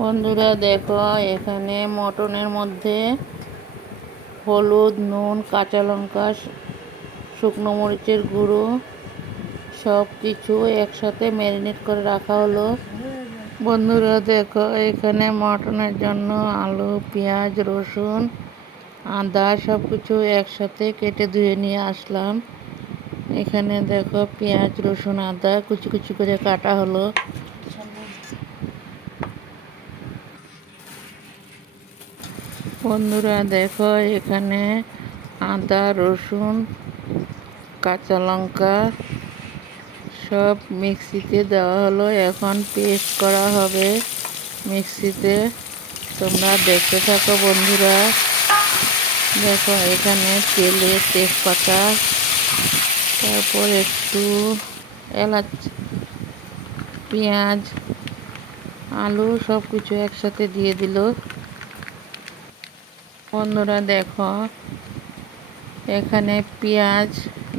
বন্ধুরা, দেখো এখানে মটনের মধ্যে হলুদ, নুন, কাঁচা লঙ্কা, শুকনো মরিচের গুঁড়ো সব কিছু একসাথে ম্যারিনেট করে রাখা হলো। বন্ধুরা, দেখো এখানে মটনের জন্য আলু, পেঁয়াজ, রসুন, আদা সব কিছু একসাথে কেটে ধুয়ে নিয়ে আসলাম। এখানে দেখো পেঁয়াজ, রসুন, আদা কুচি কুচি করে কাটা হলো। বন্ধুরা দেখো, এখানে আদা, রসুন, কাঁচা লঙ্কা সব মিক্সিতে দেওয়া হলো। এখন পেস্ট করা হবে মিক্সিতে। তোমরা দেখতে থাকো বন্ধুরা। দেখো, এখানে তেলে তেজপাতা, তারপর একটু এলাচ, পেঁয়াজ, আলু সব কিছু একসাথে দিয়ে দিল। বন্ধুরা দেখো, এখানে পেঁয়াজ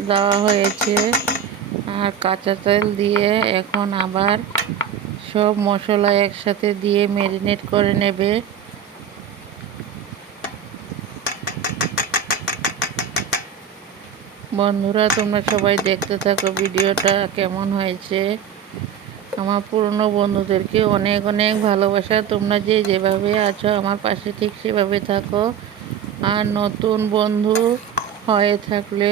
দেওয়া হয়েছে আর কাঁচা তেল দিয়ে এখন আবার সব মশলা একসাথে দিয়ে ম্যারিনেট করে নেবে। বন্ধুরা, তোমরা সবাই দেখতে থাকো ভিডিওটা কেমন হয়েছে। আমার পুরনো বন্ধুদেরকে অনেক অনেক ভালোবাসা। তোমরা যে যেভাবে আছো, আমার পাশে ঠিক সেভাবে থাকো। আর নতুন বন্ধু হয়ে থাকলে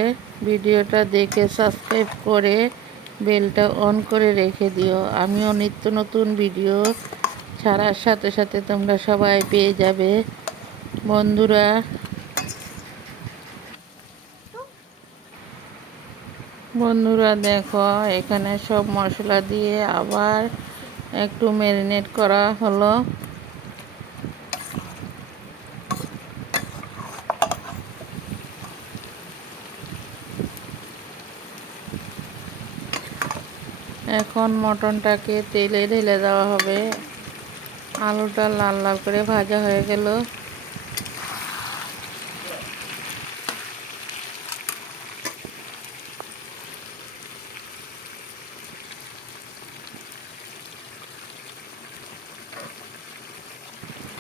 ভিডিওটা দেখে সাবস্ক্রাইব করে বেলটা অন করে রেখে দিও। আমিও নিত্য নতুন ভিডিও ছাড়ার সাথে সাথে তোমরা সবাই পেয়ে যাবে। বন্ধুরা বন্ধুরা দেখো, এখানে সব মশলা দিয়ে আবার একটু ম্যারিনেট করা হলো। এখন মটনটাকে তেলে ঢেলে দেওয়া হবে। আলুটা লাল লাল করে ভাজা হয়ে গেল।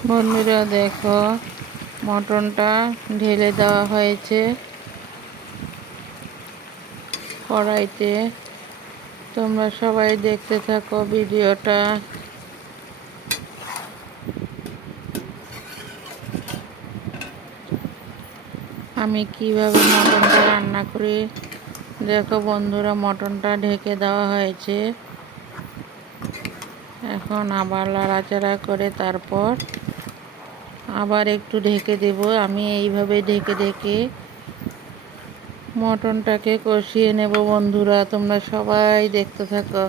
বন্ধুরা দেখো, মটনটা ঢেলে দেওয়া হয়েছে কড়াইতে। তোমরা সবাই দেখতে থাকো ভিডিওটা। আমি কীভাবে মটনটা রান্না করি? দেখো বন্ধুরা, মটনটা ঢেকে দেওয়া হয়েছে। এখন আবার লাড়াচাড়া করে তারপর আবার একটু ঢেকে দেব। আমি এইভাবে ঢেকে ঢেকে মটনটাকে কষিয়ে নেব বন্ধুরা, তোমরা সবাই দেখতে থাকো।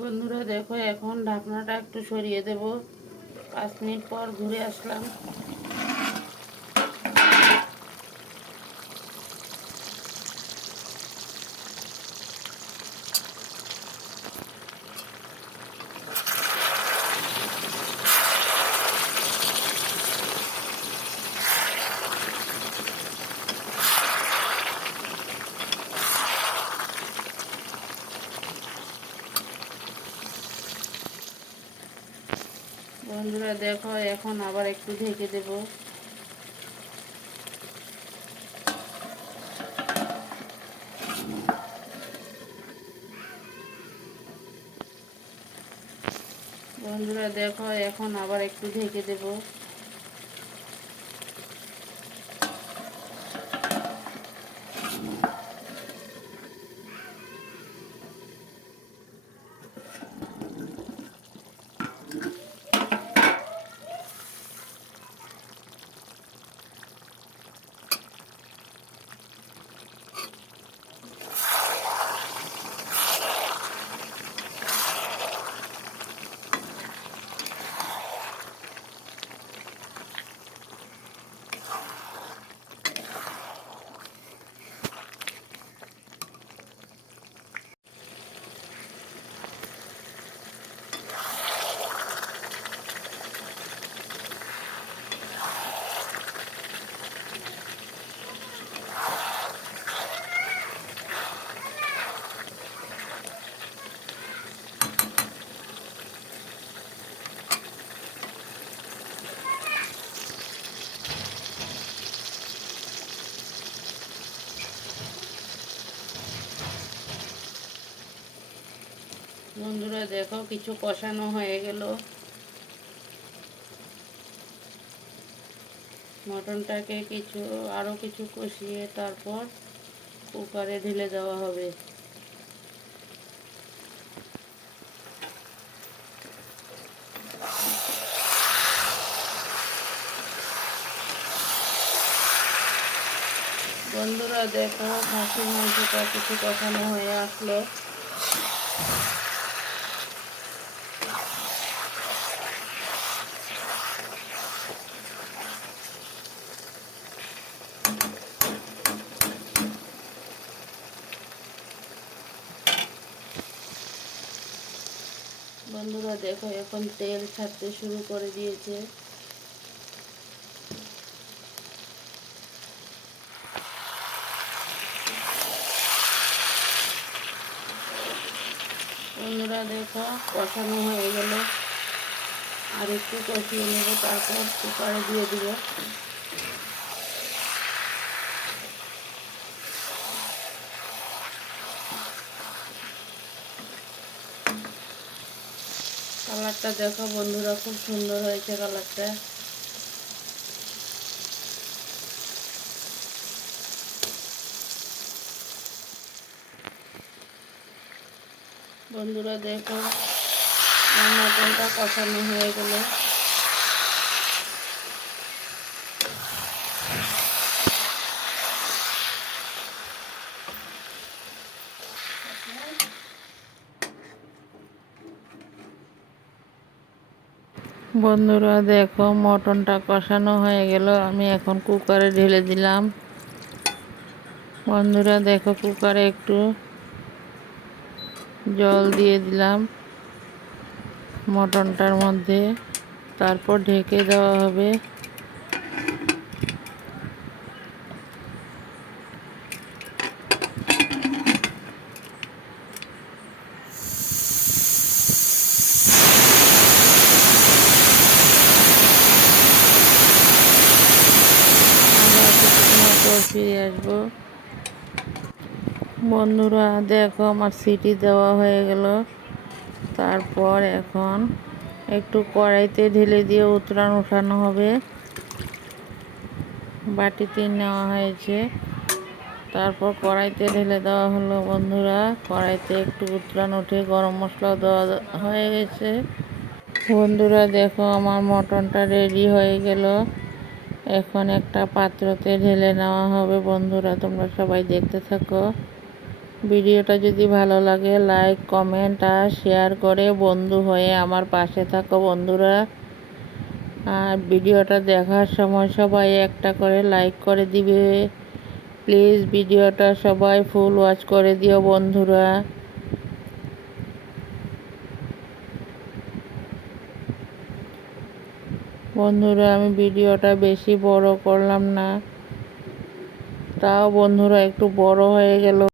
বন্ধুরা দেখো এখন ঢাকনাটা একটু সরিয়ে দেব। পাঁচ মিনিট পর ঘুরে আসলাম। বন্ধুরা দেখো এখন আবার একটু ঢেকে দেব। বন্ধুরা দেখো এখন আবার একটু ঢেকে দেব। বন্ধুরা, দেখো কিছু কষানো হয়ে গেল। মটনটাকে কিছু আরও কিছু কষিয়ে তারপর কুকারে ঢেলে দেওয়া হবে। বন্ধুরা, দেখো খাসির মাংসটা কিছু কষানো হয়ে আসলো বন্ধুরা দেখো, এখন তেল ছাড়তে শুরু করে দিয়েছে। বন্ধুরা দেখো, কষানো হয়ে গেল। আর একটু কষিয়ে নেব, তারপর কুকারে দিয়ে দিব। কালারটা দেখো বন্ধুরা খুব সুন্দর হয়েছে কালারটা। বন্ধুরা দেখো আমার মটনটা কষানো হয়ে গেল। বন্ধুরা, দেখো মটনটা কষানো হয়ে গেল। আমি এখন কুকারে ঢেলে দিলাম। বন্ধুরা, দেখো কুকারে একটু জল দিয়ে দিলাম মটনটার মধ্যে। তারপর ঢেকে দেওয়া হবে। বন্ধুরা, দেখো আমার সিটি দেওয়া হয়ে গেল। তারপর এখন একটু কড়াইতে ঢেলে দিয়ে উতরান উঠানো হবে। বাটিতে নেওয়া হয়েছে। তারপর কড়াইতে ঢেলে দেওয়া হলো বন্ধুরা। কড়াইতে একটু উতরান উঠে গরম মশলা দেওয়া হয়ে গেছে। বন্ধুরা, দেখো আমার মটনটা রেডি হয়ে গেল। এখন একটা পাত্রতে ঢেলে নেওয়া হবে বন্ধুরা। তোমরা সবাই দেখতে থাকো। ভিডিওটা যদি ভালো লাগে লাইক কমেন্ট আর শেয়ার করে বন্ধু হয়ে আমার পাশে থাকো বন্ধুরা। আর ভিডিওটা দেখার সময় সবাই একটা করে লাইক করে দিবে। প্লিজ ভিডিওটা সবাই ফুল ওয়াচ করে দিও বন্ধুরা। বন্ধুরা, আমি ভিডিওটা বেশি বড় করলাম না। তাও বন্ধুরা একটু বড় হয়ে গেল।